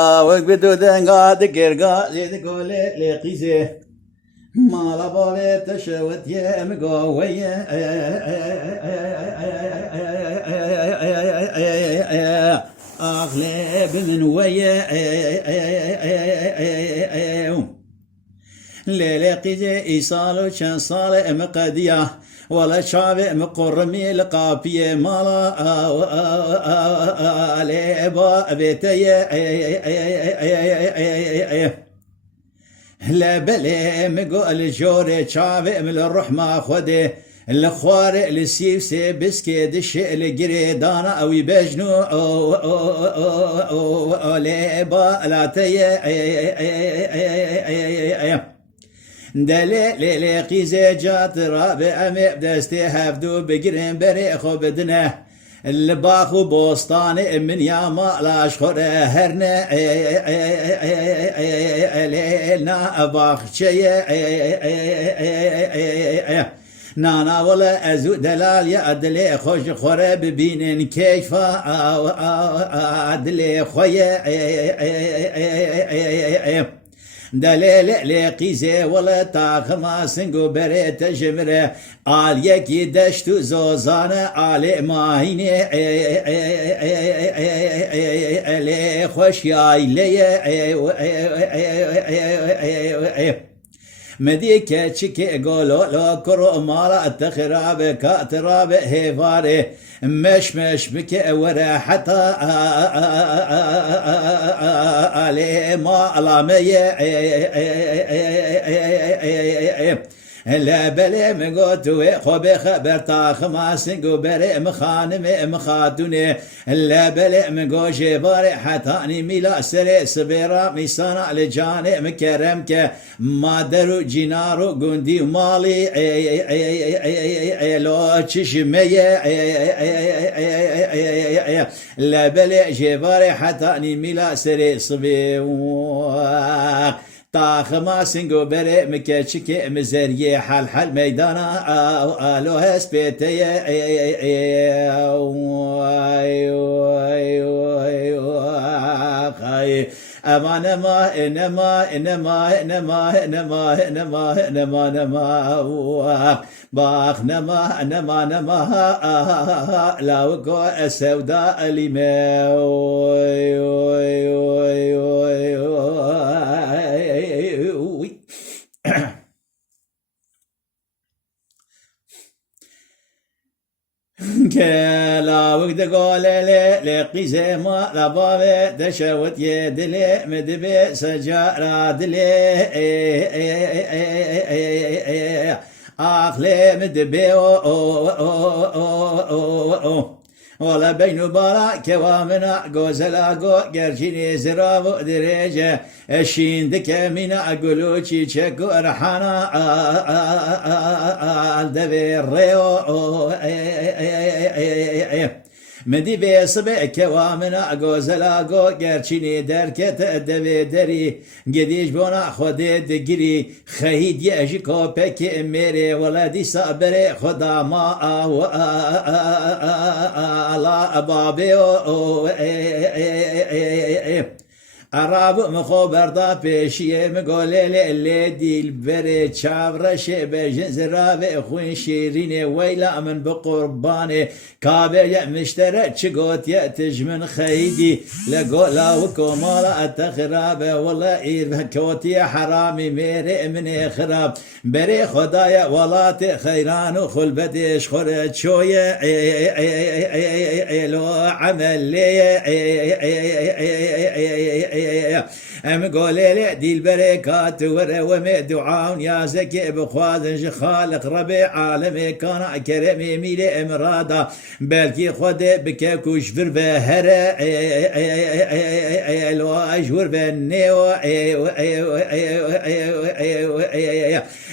وقبدو دنقا دقرقا زيد قولي لقيزي ما لبابي تشوت يمقوي أغلب من وي لقيزي إيصال وشان صالح مقدية ولا شعب مقرمي لقابية مالا لعبا بيتي لا بلي مقول جوري شعب من الرحمة خدي الخوار السيف سي بسكي دشي الجريدانا او يبجنو لعبا لا تي دليل قيزي جات رابع مبدستي هفدو بقرن بريخو بدنه الباخو بوسطاني من ياما لاشخور هرنا ليلنا باخ شي نانا ولا ازو دلال يا ادلي خوش خورب ببينن كيفا ادلي خويا دليل لقيزي ولا تاخما سنگو بريت جمره آل يكي دشتو زوزانه آل ماهيني آل خوشياي لي مديك تشكي قولو لو كرو مالا التخراب كاتراب هيفاري مش بك ورا حتى علي ما علامية لا بلي مقوتوي خوبي خبر تاخ ما سنقو بري مخانمي مخاتوني لا بلي مقو جباري حتاني ميلا سري سبيرا ميسانا لجاني مكرمك ما درو جينارو قندي مالي لو تشمي لا بلي جباري حتاني ميلا سري سبيرا طاخ ما سنگو بره مكشك مزريه حل ميدانا الو هسبيتي أمان ما إنما باخ نما لا وقو السوداء كلا وقت قول لقيزي ما لبابي دشوت يدلي مدبي سجارة دلي أخلي مدبي ولا بين بارا كوامنا غوزلا غو جرجيني زرابو دريجة الشين دك منا أقولوشي تشكو رحانا الدبي الريو مدي بيصبع كوامنا غوزلا غو جرجيني دركت الدبي دري قديش بونا خودي دقري خهيد يأجي كوبك ميري ولدي صابري خدا ما لا بابي عرب مخبر دا پیشیه مگوله لی دیل بره چاورشه به جنزرابه خوین شیرینه ویلا من بقربانه کابه مشتره چگوت یتج من خیدی لگولا و کمالا اتخرابه والله ایر کوتی حرامی میره من خراب بره خدای ولات خیران و خلبتش خورد شویه لو عمل لی ام قولي دي البركات ورومي دعاون يا زكي بخوازن خالق ربي عالمي كان كرمي ميلي امرادا بلكي خودي بكاكوش في البهرة لو اشور بالنيو